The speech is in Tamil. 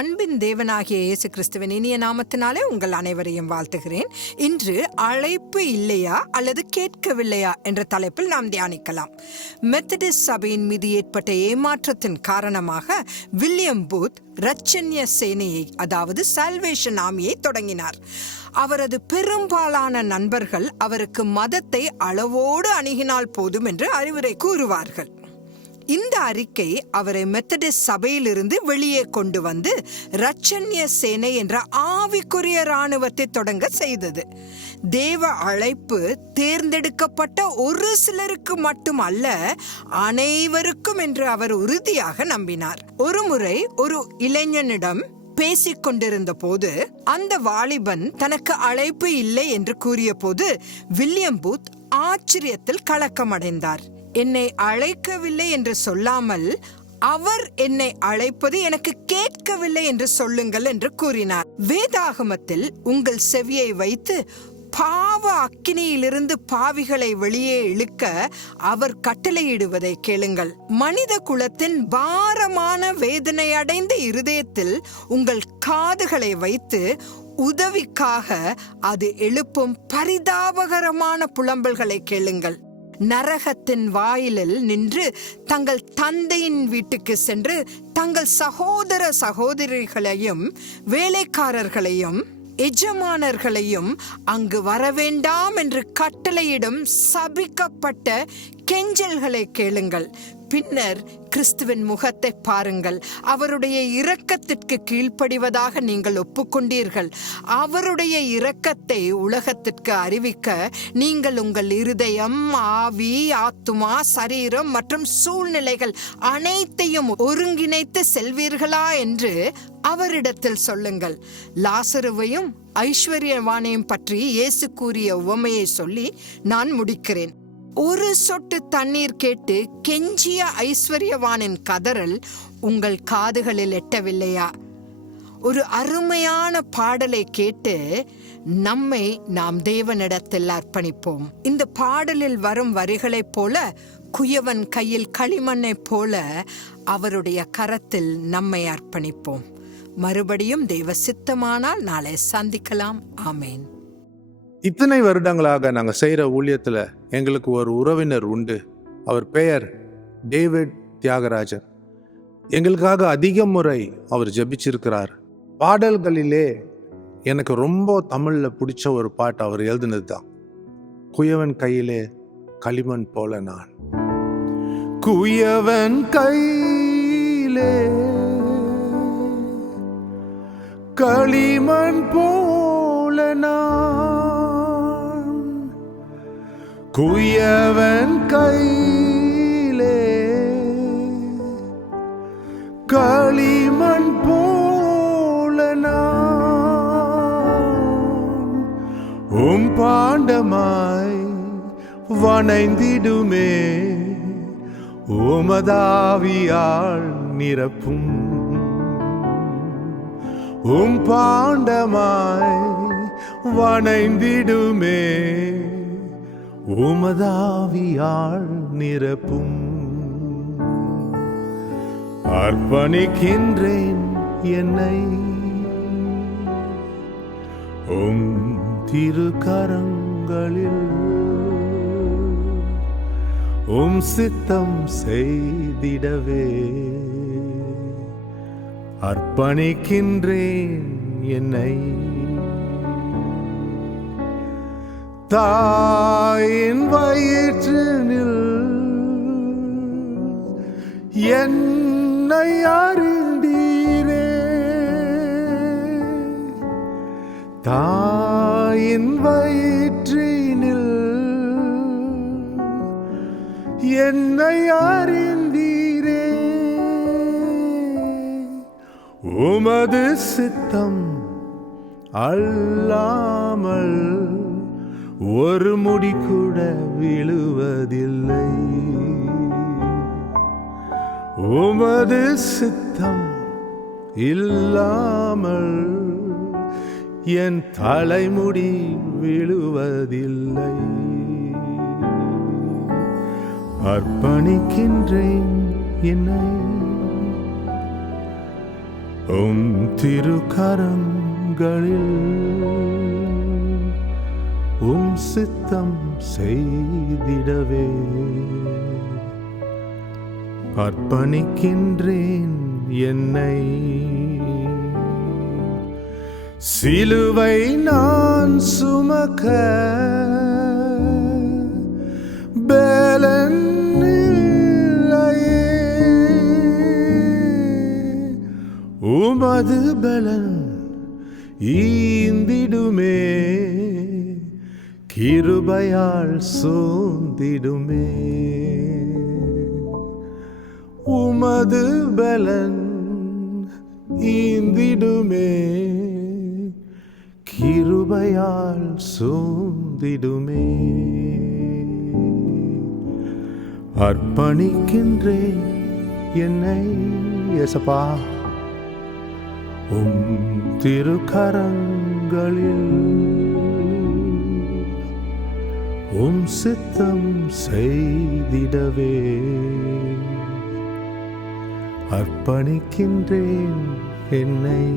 அன்பின் தேவனாகிய இயேசு கிறிஸ்துவின் இனிய நாமத்தினாலே உங்கள் அனைவரையும் வாழ்த்துகிறேன். இன்று அழைப்பு இல்லையா அல்லது கேட்கவில்லையா என்ற தலைப்பில் நாம் தியானிக்கலாம். மெத்தடிஸ்ட் சபையின் மீது ஏற்பட்ட ஏமாற்றத்தின் காரணமாக வில்லியம் பூத் ரச்சன்ய சேனையை அதாவது சால்வேஷன் ஆமியை தொடங்கினார். அவரது பெரும்பாலான நண்பர்கள் அவருக்கு மதத்தை அளவோடு அணுகினால் போதும் என்று அறிவுரை கூறுவார்கள். இந்த அறிக்கை அவரை மெத்தடிஸ்ட் சபையிலிருந்து வெளியே கொண்டு வந்து ரச்சன்ய சேனை என்ற ஆவிக்குரிய இராணுவத்தை தொடங்க செய்தது. தேவ அழைப்பு தேர்ந்தெடுக்கப்பட்ட ஒரு சிலருக்கு மட்டுமல்ல அனைவருக்கும் என்று அவர் உறுதியாக நம்பினார். ஒருமுறை ஒரு இளைஞனிடம் பேசிக் கொண்டிருந்த போது அந்த வாலிபன் தனக்கு அழைப்பு இல்லை என்று கூறிய போது வில்லியம் பூத் ஆச்சரியத்தில் கலக்கமடைந்தார். என்னை அழைக்கவில்லை என்று சொல்லாமல் அவர் என்னை அழைப்பது எனக்கு கேட்கவில்லை என்று சொல்லுங்கள் என்று கூறினார். வேதாகமத்தில் உங்கள் செவியை வைத்து பாவ அக்கினியிலிருந்து பாவிகளை வெளியே இழுக்க அவர் கட்டளையிடுவதை கேளுங்கள். மனித குலத்தின் பாரமான வேதனை அடைந்த இருதயத்தில் உங்கள் காதுகளை வைத்து உதவிக்காக அது எழுப்பும் பரிதாபகரமான புலம்பல்களை கேளுங்கள். நரகத்தின் வாயிலில் நின்று தங்கள் தந்தையின் வீட்டுக்கு சென்று தங்கள் சகோதர சகோதரிகளையும் வேலைக்காரர்களையும் எஜமானர்களையும் அங்கு வரவேண்டாம் என்று கட்டளையிடும் சபிக்கப்பட்ட கெஞ்சல்களை கேளுங்கள். பின்னர் கிறிஸ்துவின் முகத்தை பாருங்கள். அவருடைய இரக்கத்திற்கு கீழ்ப்படிவதாக நீங்கள் ஒப்புக்கொண்டீர்கள். அவருடைய இரக்கத்தை உலகத்திற்கு அறிவிக்க நீங்கள் உங்கள் இருதயம் ஆவி ஆத்துமா சரீரம் மற்றும் சூழ்நிலைகள் அனைத்தையும் ஒருங்கிணைத்து செல்வீர்களா என்று அவரிடத்தில் சொல்லுங்கள். லாசருவையும் ஐஸ்வர்யவானையும் பற்றி இயேசு கூறிய உவமையை சொல்லி நான் முடிக்கிறேன். ஒரு சொட்டு தண்ணீர் கேட்டு கெஞ்சிய ஐஸ்வர்யவானின் கதறல் உங்கள் காதுகளில் எட்டவில்லையா? ஒரு அருமையான பாடலை கேட்டு நம்மை நாம் தேவனிடத்தில் அர்ப்பணிப்போம். இந்த பாடலில் வரும் வரிகளைப் போல குயவன் கையில் களிமண்ணைப் போல அவருடைய கரத்தில் நம்மை அர்ப்பணிப்போம். மறுபடியும் தெய்வ சித்தமானால் நாளை சந்திக்கலாம். ஆமேன். இத்தனை வருடங்களாக நாங்கள் செய்கிற ஊழியத்தில் எங்களுக்கு ஒரு உறவினர் உண்டு. அவர் பெயர் டேவிட் தியாகராஜன் எங்களுக்காக அதிக முறை அவர் ஜெபிச்சிருக்கிறார். பாடல்களிலே எனக்கு ரொம்ப தமிழில் பிடிச்ச ஒரு பாட்டு அவர் எழுதினது தான் குயவன் கையிலே களிமண் போல நான். குயவன் கையிலே களிமண் போல நான். குயவன் கையிலே களிமண் போல உம் பாண்டமாய் வணைந்திடுமே உமதாவியால் நிரப்பும். உம் பாண்டமாய் வணைந்திடுமே உமதாவியாள் நிரப்பும். அர்ப்பணிக்கின்றேன் என்னை. உம் திருக்கரங்களில். உம் சித்தம் செய்திடவே. அர்ப்பணிக்கின்றேன் என்னை. தாயின் வயிற்றினில் என்னை அறிந்தீரே தாயின் வயிற்றினில் என்னை அறிந்தீரே உமது சித்தம் அல்லாமல் ஒரு முடி கூட விழுவதில்லை. உமது சித்தம் இல்லாமல் என் தலைமுடி விழுவதில்லை. அர்ப்பணிக்கின்றேன் என்னை. உம் திருக்கரங்களில் உம் சித்தம் செய்திடவே. அர்ப்பணிக்கின்றேன் என்னை. சிலுவை நான் சுமக்க பலன் உமது பலன் ஈ கிருபையால் சோந்திடுமே. உமது பலன் ஈந்திடுமே. கிருபையால் சோந்திடுமே. அர்ப்பணிக்கின்றேன் என்னை எசப்பா உம் திருக்கரங்களில் உம் சித்தம் செய்திடவே. அர்ப்பணிக்கின்றேன் என்னை.